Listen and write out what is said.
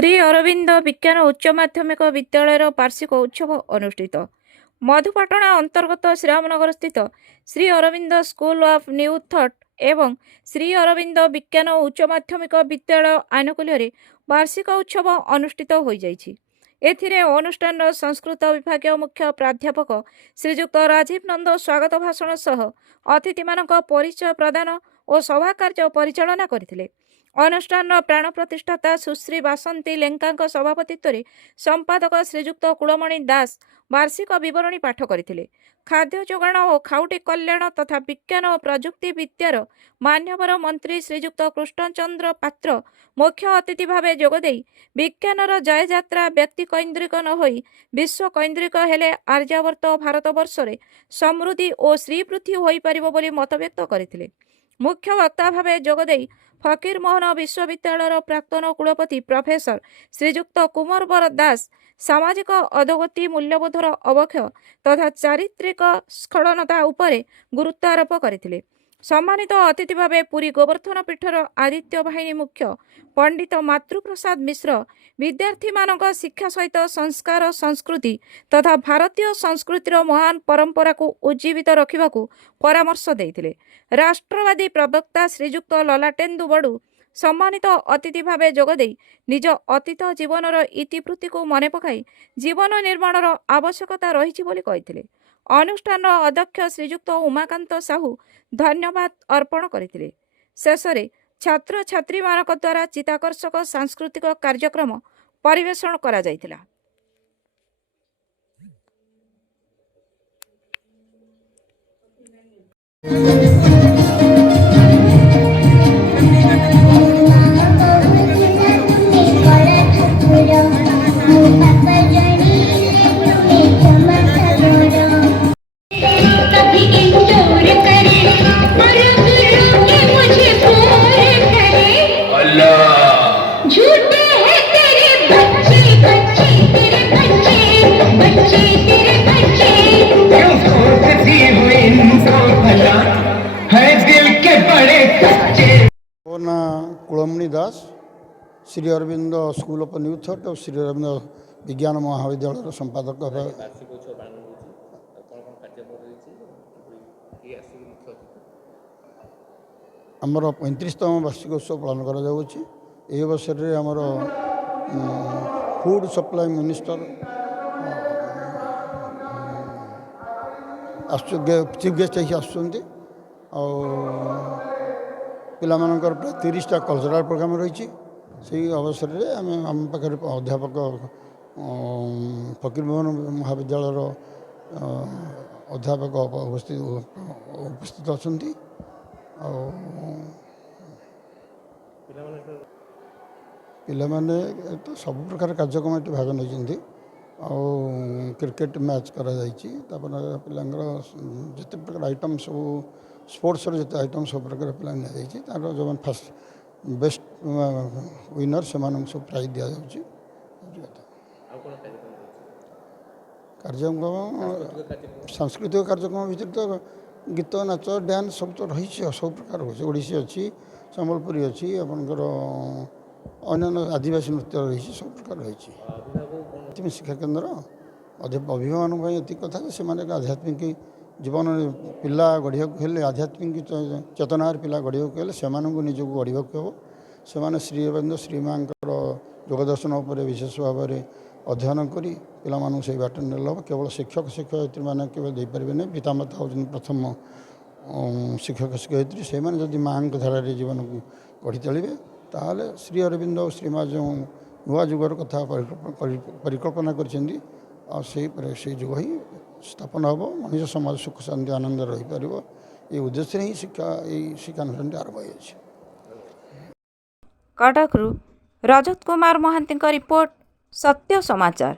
श्री अरविंद विज्ञान उच्च माध्यमिक विद्यालय वार्षिक उत्सव अनुष्ठित। मधुपाटणा अंतर्गत श्रीरामनगर स्थित Shri Aurobindo school of new thought एवं श्री अरविंद विज्ञान उच्च माध्यमिक विद्यालय आनुकूल्य वार्षिक उत्सव अनुष्ठित हो जाइछि। एथिरे अनुष्ठान संस्कृत विभाग मुख्य प्राध्यापक श्रीजुक्त राजीव नंद स्वागत भाषण सह अतिथि मानक परिचय प्रदान और सभा कार्य परिचालना करथिले। अनुष्ठान प्राण प्रतिष्ठाता सुश्री बासंती लेंका सभापतित्व संपादक श्रीजुक्त कुलमणि दास वार्षिक विवरणी पाठ करथिले। खाद्य जोगाण और खाउटी कल्याण तथा विज्ञान और प्रजुक्ति विद्यार मान्यवर मंत्री श्रीजुक्त कृष्णचंद्र पात्र मुख्य अतिथि भावे जोगदे विज्ञानर जय यात्रा व्यक्ति कैन्द्रिक न होई विश्व कैन्द्रिक हेले आर्यावर्त भारतवर्ष रे समृद्धि और श्रीवृद्धि होई परिबो बोली मत व्यक्त करथिले। मुख्य वक्ता भावे जोगदे फकीर मोहन विश्वविद्यालय प्राक्तन कुलपति प्रोफेसर श्रीजुक्त कुमारवर दास सामाजिक अधोगति मूल्यबोधर अवक्षय तथा चारित्रिक स्खलनता उपरे गुरुत्व आरोप करथिले। सम्मानित अतिथि भावे पुरी गोवर्धन पीठर आदित्य बाहिनी मुख्य पंडित मातृप्रसाद मिश्र विद्यार्थी मानक शिक्षा सहित संस्कार संस्कृति तथा भारतीय संस्कृतिर महान परंपरा को उज्जीवित रखा परामर्श देइथिले। राष्ट्रवादी प्रवक्ता श्रीजुक्त ललाटेन्दु बड़ू सम्मानित अतिथि भावे जोगदे निज अतीत जीवनर इतिवृत्ति को मने पकाई जीवन निर्माणर आवश्यकता रही बोली कहिथिले। अनुष्ठान अध्यक्ष श्रीजुक्त उमाकांत साहू धन्यवाद अर्पण करथिले। शेषरे छात्र छात्री मानक द्वारा चित्ताकर्षक सांस्कृतिक कार्यक्रम परिवेषण करा जायतिला। झूठे हैं तेरे बच्चे बच्चे तेरे बच्चे बच्चे तेरे बच्चे क्यों सोचती हुई इंसान भला है दिल के बड़े कच्चे। ना Kulamani Das Shri Aurobindo school of new thought और श्री अरविंद विज्ञान महाविद्यालय संपादक आमर 35तम वार्षिक उत्सव पालन कर अवसर में आमर food supply minister chief guest आसुँच पिलामानकर प्राय 30टा कल्चरल प्रोग्राम रही अवसर में आम पाखे अध्यापक फकीर मोहन महाविद्यालय अध्यापक उपस्थित अच्छा पिलामाने तो सब प्रकार कार्यक्रम ये भाग नहीं क्रिकेट मैच करा पिलांगर जिते प्रकार आइटम सब स्पोर्ट्स जिते आइटम सब प्रकार पिला जो फास्ट बेस्ट विनर से सब प्राइज दि जाऊँगी। कार्यक्रम सांस्कृतिक कार्यक्रम भर तो गीत नाच डांस सब तो रही सब प्रकार हो ओडिसी अच्छी सम्बलपुरी अच्छी आपंकर अन्य आदिवासी नृत्य रही सब प्रकार रही शिक्षा केन्द्र अभिभावक ये कथा से आध्यात्मिक जीवन पिला गढ़ा हेल्ले आध्यात्मिक चेतनार पिला गढ़ा हेल्ले से निजक गढ़ा हम से श्री अरविंद श्री माँ योगदर्शन उपर विशेष भाव में अध्ययन करी पिला से बाट ने केवल शिक्षक शिक्षयित्री मैंने केवल देपारे नहीं पितामाता हूँ प्रथम शिक्षक शिक्षयित्री से जदि माँ धारा जीवन को गढ़ी चलिए ताहले श्री अरविंद और श्री माँ जो नुआ जुगर कथा परिकल्पना कर जुग ही स्थापन हम मनुष्य समाज सुख शांति आनंद रही पार ये उद्देश्य ही शिक्षानुष्ठान आरंभ हो। कटकरू रजत कुमार महांती रिपोर्ट सत्य समाचार।